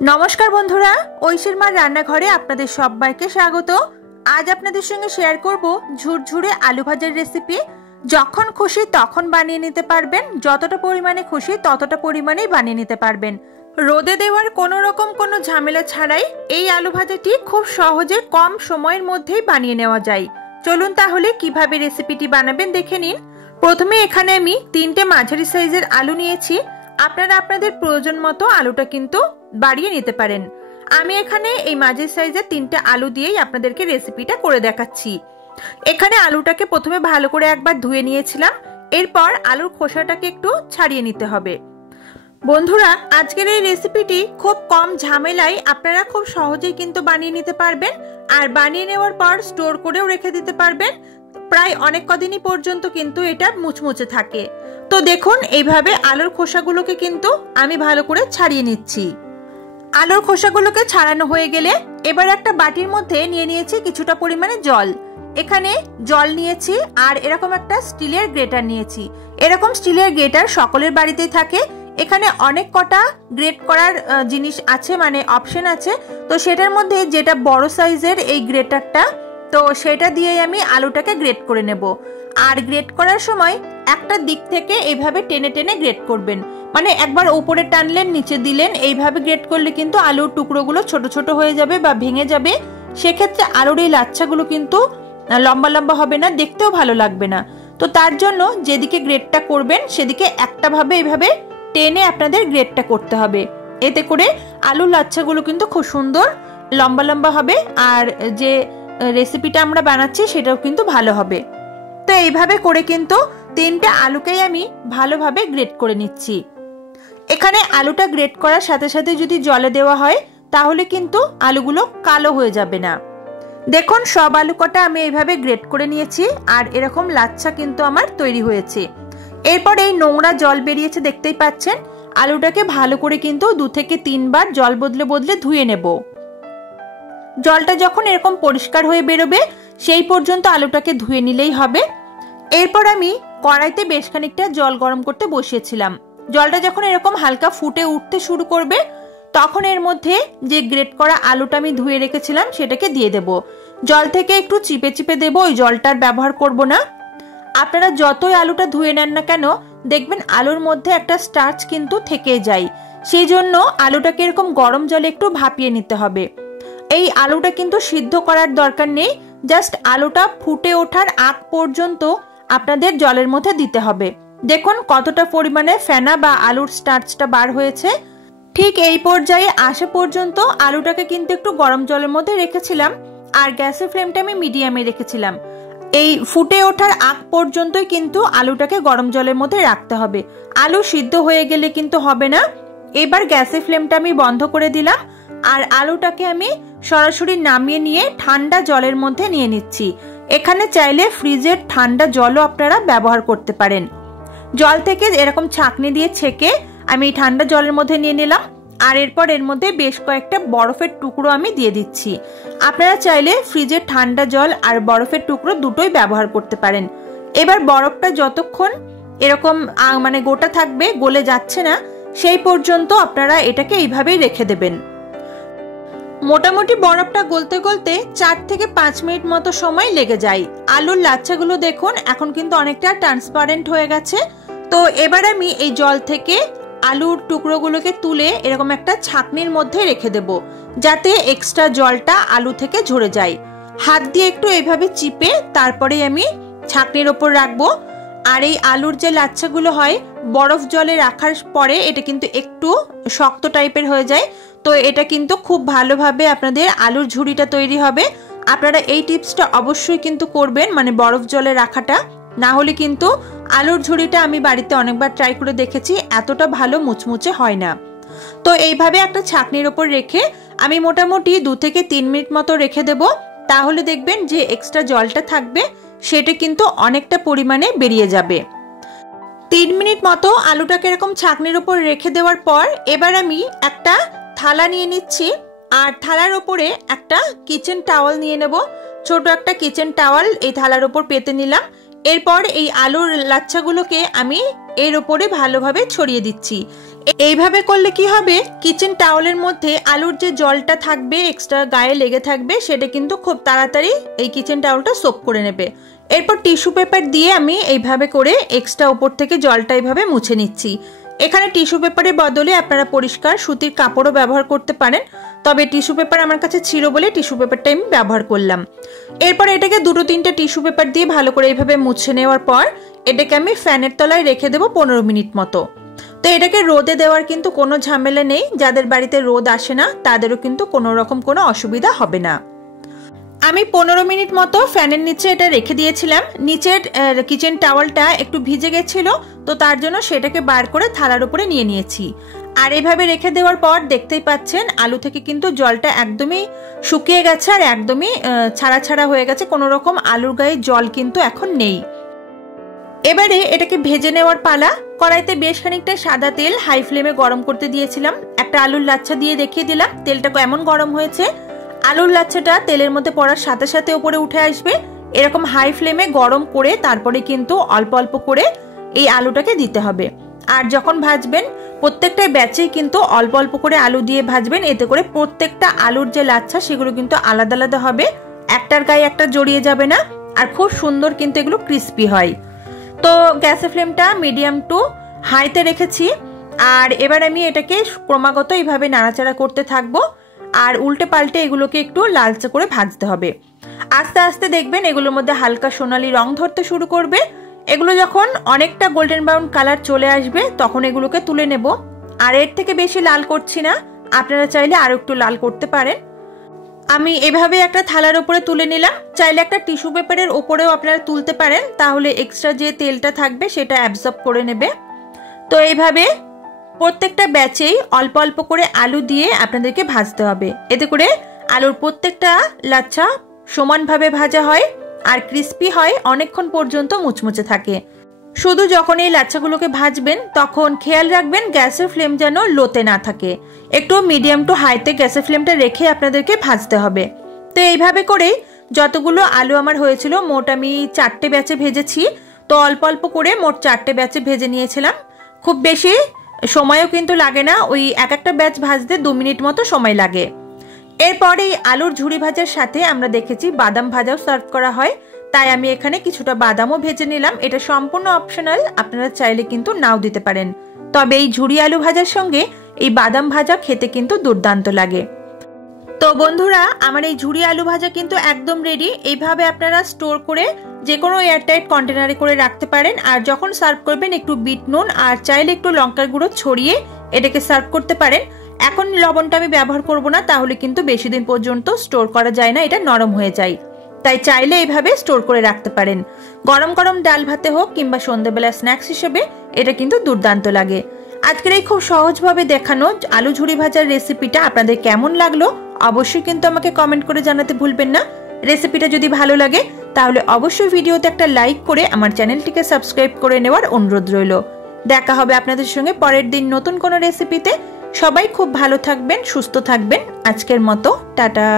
नमस्कार बंधुरा ঐশীর মার রান্নাঘরে আপনাদের সবাইকে স্বাগত। আজ আপনাদের সঙ্গে শেয়ার করব ঝুরঝুরে আলু ভাজার রেসিপি। যখন খুশি তখন বানিয়ে নিতে পারবেন, যতটা পরিমাণে খুশি ততটা পরিমাণেই বানিয়ে নিতে পারবেন। রোদে দেওয়ার কোনো রকম কোনো ঝামেলা ছাড়াই এই আলু ভাজাটি খুব সহজে কম সময়ের মধ্যেই বানিয়ে নেওয়া যায়। চলুন তাহলে কিভাবে রেসিপিটি বানাবেন দেখে নিন। প্রথমে এখানে আমি 3টে মাঝারি সাইজের আলু নিয়েছি। আপনারা আপনাদের প্রয়োজন মতো আলুটা কিন্তু বাড়িয়ে নিতে পারেন। আমি এখানে এই মাঝারি সাইজের 3টে আলু দিয়েই আপনাদেরকে রেসিপিটা করে দেখাচ্ছি। এখানে আলুটাকে প্রথমে ভালো করে একবার ধুয়ে নিয়েছিলাম, এরপর আলুর খোসাটাকে একটু ছাড়িয়ে নিতে হবে। বন্ধুরা, আজকের এই রেসিপিটি খুব কম ঝামেলায় আপনারা খুব সহজেই কিন্তু বানিয়ে নিতে পারবেন, আর বানিয়ে নেওয়ার পর স্টোর করেও রেখে দিতে পারবেন। প্রায় অনেক কদিনই পর্যন্ত কিন্তু এটা মুচমুচে থাকে। তো দেখুন, এইভাবে আলুর খোসাগুলোকে কিন্তু আমি ভালো করে ছাড়িয়ে নিচ্ছি। আলুর খোসাগুলোকে ছাড়ানো হয়ে গেলে এবার একটা বাটির মধ্যে নিয়ে নিয়েছি কিছুটা পরিমাণে জল। এখানে জল নিয়েছি আর এরকম একটা স্টিলের গ্রেটার নিয়েছি। এরকম স্টিলের গ্রেটার সকলের বাড়িতেই থাকে। এখানে অনেক কটা গ্রেট করার জিনিস আছে, মানে অপশন আছে। তো সেটার মধ্যে যেটা বড় সাইজের এই গ্রেটারটা, তো সেটা দিয়েই আমি আলুটাকে গ্রেট করে নেব। আর গ্রেট করার সময় একটা দিক থেকে এইভাবে টেনে টেনে গ্রেট করবেন, মানে একবার উপরে টানলেন নিচে দিলেন, এইভাবে গ্রেট করলে কিন্তু আলুর টুকরোগুলো ছোট ছোট হয়ে যাবে বা ভেঙে যাবে। সেক্ষেত্রে আলুর এই লাচ্ছাগুলো কিন্তু লম্বা লম্বা হবে না, দেখতেও ভালো লাগবে না। তো তার জন্য যেদিকে গ্রেটটা করবেন সেদিকে একটা ভাবে এইভাবে টেনে আপনাদের গ্রেটটা করতে হবে। এতে করে আলুর লাচ্ছাগুলো কিন্তু খুব সুন্দর লম্বা লম্বা হবে, আর যে রেসিপিটা আমরা বানাচ্ছি সেটাও কিন্তু ভালো হবে। তো এইভাবে করে কিন্তু 3টে আলুকেই আমি ভালোভাবে গ্রেট করে নিচ্ছি। এখানে আলুটা গ্রেট করার সাথে সাথে যদি জলে দেওয়া হয় তাহলে কিন্তু আলুগুলো কালো হয়ে যাবে না। দেখুন, সব আলু কটা আমি এইভাবে গ্রেট করে নিয়েছি, আর এরকম লাচ্ছা কিন্তু আমার তৈরি হয়েছে। এরপর এই নোংরা জল বেরিয়েছে দেখতেই পাচ্ছেন। আলুটাকে ভালো করে কিন্তু 2 থেকে 3 বার জল বদলে বদলে ধুয়ে নেব। জলটা যখন এরকম পরিষ্কার হয়ে বেরোবে সেই পর্যন্ত আলুটাকে ধুয়ে নিলেই হবে। এরপর আমি কড়াইতে বেশ খানিকটা জল গরম করতে বসিয়েছিলাম। জলটা যখন এরকম হালকা ফুটে উঠতে শুরু করবে তখন এর মধ্যে যে গ্রেট করা আলুটা আমি ধুয়ে রেখেছিলাম সেটাকে দিয়ে দেব। জল থেকে একটু চিপে চিপে দেবো, ওই জলটার ব্যবহার করব না। আপনারা যতই আলুটা ধুয়ে নেন না কেন, দেখবেন আলুর মধ্যে একটা স্টার্চ কিন্তু থেকে যায়। সেই জন্য আলুটাকে এরকম গরম জলে একটু ভাপিয়ে নিতে হবে। এই আলুটা কিন্তু সিদ্ধ করার দরকার নেই, জাস্ট আলুটা ফুটে ওঠার আগ পর্যন্ত আপনাদের জলের মধ্যে দিতে হবে। দেখুন কতটা পরিমাণে ফেনা বা আলুর স্টার্চটা বার হয়েছে। ঠিক এই পর্যায়ে আসা পর্যন্ত আলুটাকে কিন্তু একটু গরম জলের মধ্যে রেখেছিলাম, আর গ্যাসের ফ্লেমটা আমি মিডিয়ামে রেখেছিলাম। এই ফুটে ওঠার আগ পর্যন্তই কিন্তু আলুটাকে গরম জলের মধ্যে রাখতে হবে। আলু সিদ্ধ হয়ে গেলে কিন্তু হবে না। এবার গ্যাসের ফ্লেমটা আমি বন্ধ করে দিলাম, আর আলুটাকে আমি সরাসরি নামিয়ে নিয়ে ঠান্ডা জলের মধ্যে নিয়ে নিচ্ছি। এখানে চাইলে ফ্রিজের ঠান্ডা জলও আপনারা ব্যবহার করতে পারেন। জল থেকে এরকম ছাঁকনি দিয়ে ছেঁকে আমি ঠান্ডা জলের মধ্যে নিয়ে নিলাম, আর এরপর এর মধ্যে বেশ কয়েকটা বরফের টুকরো আমি দিয়ে দিচ্ছি। আপনারা চাইলে ফ্রিজের ঠান্ডা জল আর বরফের টুকরো দুটোই ব্যবহার করতে পারেন। এবার বরফটা যতক্ষণ এরকম মানে গোটা থাকবে, গলে যাচ্ছে না, সেই পর্যন্ত আপনারা এটাকে এইভাবেই রেখে দেবেন। মোটামুটি বরফটা গলতে গলতে 4 থেকে 5 মিনিট মতো সময় লেগে যায়। আলুর লাচ্ছাগুলো দেখুন এখন কিন্তু অনেকটা ট্রান্সপারেন্ট হয়ে গেছে। তো এবার আমি এই জল থেকে আলুর টুকরোগুলোকে তুলে এরকম একটা ছাঁকনির মধ্যে রেখে দেব, যাতে এক্সট্রা জলটা আলু থেকে ঝরে যায়। হাত দিয়ে একটু এইভাবে চিপে তারপরে আমি ছাঁকনির ওপর রাখবো। আর এই আলুর যে লাচ্ছাগুলো হয় বরফ জলে রাখার পরে এটা কিন্তু একটু শক্ত টাইপের হয়ে যায়। তো এটা কিন্তু খুব ভালোভাবে আপনাদের আলুর ঝুড়িটা তৈরি হবে। আপনারা এই টিপসটা অবশ্যই কিন্তু করবেন, মানে বরফ জলে রাখাটা। না হলে কিন্তু আলুর ঝুড়িটা আমি বাড়িতে অনেকবার ট্রাই করে দেখেছি, এতটা ভালো মুচমুচে হয় না। তো এইভাবে একটা ছাঁকনির ওপর রেখে আমি মোটামুটি 2 থেকে 3 মিনিট মতো রেখে দেব। তাহলে দেখবেন যে এক্সট্রা জলটা থাকবে সেটা কিন্তু অনেকটা পরিমাণে বেরিয়ে যাবে। 3 মিনিট মতো আলুটাকে এরকম ছাঁকনির ওপর রেখে দেওয়ার পর এবার আমি একটা থালা নিয়ে নিচ্ছি, আর থালার ওপরে একটা কিচেন টাওয়াল নিয়ে নেব। ছোট একটা কিচেন টাওয়াল এই থালার ওপর পেতে নিলাম। এরপর এই আলুর লাচ্ছাগুলোকে আমি এর ওপরে ভালোভাবে ছড়িয়ে দিচ্ছি। এইভাবে করলে কি হবে, কিচেন টাওয়ালের মধ্যে আলুর যে জলটা থাকবে এক্সট্রা গায়ে লেগে থাকবে সেটা কিন্তু খুব তাড়াতাড়ি এই কিচেন টাওয়ালটা সোক করে নেবে। এরপর টিস্যু পেপার দিয়ে আমি এইভাবে করে এক্সট্রা উপর থেকে জলটা এইভাবে মুছে নিচ্ছি। এখানে টিস্যু পেপারের বদলে আপনারা পরিষ্কার সুতির কাপড়ও ব্যবহার করতে পারেন, তবে টিস্যু পেপার আমার কাছে ছিল বলে টিস্যু পেপারটা আমি ব্যবহার করলাম। এরপর এটাকে 2-3টে টিস্যু পেপার দিয়ে ভালো করে এইভাবে মুছে নেওয়ার পর এটাকে আমি ফ্যানের তলায় রেখে দেবো 15 মিনিট মতো। তো এটাকে রোদে দেওয়ার কিন্তু কোনো ঝামেলা নেই, যাদের বাড়িতে রোদ আসে না তাদেরও কিন্তু কোনো রকম কোনো অসুবিধা হবে না। আমি 15 মিনিট মতো ফ্যানের নিচে এটা রেখে দিয়েছিলাম। নিচের কিচেন টাওয়ালটা একটু ভিজে গেছিল, তো তার জন্য সেটাকে বার করে থালার উপরে নিয়ে নিয়েছি। আর এভাবে রেখে দেওয়ার পর দেখতেই পাচ্ছেন আলু থেকে কিন্তু জলটা একদমই শুকিয়ে গেছে আর একদমই ছাড়া ছাড়া হয়ে গেছে, কোনো রকম আলুর গায়ে জল কিন্তু এখন নেই। এবারে এটাকে ভেজে নেওয়ার পালা। কড়াইতে বেশ খানিকটা সাদা তেল হাই ফ্লেমে গরম করতে দিয়েছিলাম। একটা আলুর লাচ্ছা দিয়ে দেখিয়ে দিলাম তেলটা কেমন গরম হয়েছে। আলুর লাচ্ছাটা তেলের মধ্যে পড়ার সাথে সাথে উপরে উঠে আসবে, এরকম হাই ফ্লেমে গরম করে তারপরে কিন্তু অল্প অল্প করে এই আলুটাকে দিতে হবে। আর যখন ভাজবেন প্রত্যেকটা ব্যাচেই কিন্তু অল্প অল্প করে আলু দিয়ে ভাজবেন, এতে করে প্রত্যেকটা আলুর যে লাচ্ছা সেগুলো কিন্তু আলাদা আলাদা হবে, একটার গায়ে একটা জড়িয়ে যাবে না, আর খুব সুন্দর কিন্তু এগুলো ক্রিস্পি হয়। তো গ্যাসের ফ্লেমটা মিডিয়াম টু হাইতে রেখেছি। আর এবার আমি এটাকে ক্রমাগত এইভাবে নাড়াচাড়া করতে থাকবো আর উল্টে পাল্টে এগুলোকে একটু লালচে করে ভাজতে হবে। আস্তে আস্তে দেখবেন এগুলোর মধ্যে হালকা সোনালি রং ধরতে শুরু করবে। এগুলো যখন অনেকটা গোল্ডেন ব্রাউন কালার চলে আসবে তখন এগুলোকে তুলে নেব। আর এর থেকে বেশি লাল করছি না, আপনারা চাইলে আরো একটু লাল করতে পারেন। আমি এভাবে একটা থালার উপরে তুলে নিলাম, চাইলে একটা টিস্যু পেপারের উপরেও আপনারা তুলতে পারেন, তাহলে এক্সট্রা যে তেলটা থাকবে সেটা অ্যাবজর্ব করে নেবে। তো এইভাবে প্রত্যেকটা ব্যাচেই অল্প অল্প করে আলু দিয়ে আপনাদেরকে ভাজতে হবে, এতে করে আলুর প্রত্যেকটা লাচ্ছা সমানভাবে ভাজা হয় আর ক্রিস্পি হয়, অনেকক্ষণ পর্যন্ত মুচমুচে থাকে। শুধু যখন এই লাচ্ছাগুলোকে ভাজবেন তখন খেয়াল রাখবেন গ্যাসের ফ্লেম যেন লোতে না থাকে, একটু মিডিয়াম টু হাইতে গ্যাসের ফ্লেমটা রেখে আপনাদেরকে ভাজতে হবে। তো এইভাবে করেই যতগুলো আলু আমার হয়েছিল, মোট আমি 4টে ব্যাচে ভেজেছি। তো অল্প অল্প করে মোট 4টে ব্যাচে ভেজে নিয়েছিলাম। খুব বেশি সময়ও কিন্তু লাগে না, ওই এক একটা ব্যাচ ভাজতে 2 মিনিট মতো সময় লাগে। এরপরে এই আলুর ঝুড়ি ভাজার সাথে আমরা দেখেছি বাদাম ভাজাও সার্ভ করা হয়, তাই আমি এখানে কিছুটা বাদামও ভেজে নিলাম। এটা সম্পূর্ণ অপশনাল, আপনারা চাইলে কিন্তু নাও দিতে পারেন, তবে এই ঝুড়ি আলু ভাজার সঙ্গে এই বাদাম ভাজা খেতে কিন্তু দুর্দান্ত লাগে। তো বন্ধুরা, আমার এই ঝুড়ি আলু ভাজা কিন্তু একদম রেডি। এইভাবে আপনারা স্টোর করে যে কোনো এয়ারটাইট কন্টেনারে করে রাখতে পারেন, আর যখন সার্ভ করবেন একটু বিট নুন আর চাইলে একটু লঙ্কার গুঁড়ো ছড়িয়ে এটাকে সার্ভ করতে পারেন। এখন লবণটা আমি ব্যবহার করব না, তাহলে কিন্তু বেশি দিন পর্যন্ত স্টোর করা যায় না, এটা নরম হয়ে যায়, তাই চাইলে এইভাবে স্টোর করে রাখতে পারেন। গরম গরম ডাল ভাতে হোক কিংবা সন্ধ্যেবেলা স্ন্যাক্স হিসেবে এটা কিন্তু দুর্দান্ত লাগে। আজকের এই খুব সহজভাবে দেখানো আলু ঝুড়ি ভাজার রেসিপিটা আপনাদের কেমন লাগলো অবশ্যই কিন্তু আমাকে কমেন্ট করে জানাতে ভুলবেন না। রেসিপিটা যদি ভালো লাগে তাহলে অবশ্যই ভিডিওতে একটা লাইক করে আমার চ্যানেলটিকে সাবস্ক্রাইব করে নেওয়ার অনুরোধ রইল। দেখা হবে আপনাদের সঙ্গে পরের দিন নতুন কোনো রেসিপিতে। সবাই খুব ভালো থাকবেন, সুস্থ থাকবেন। আজকের মতো টাটা।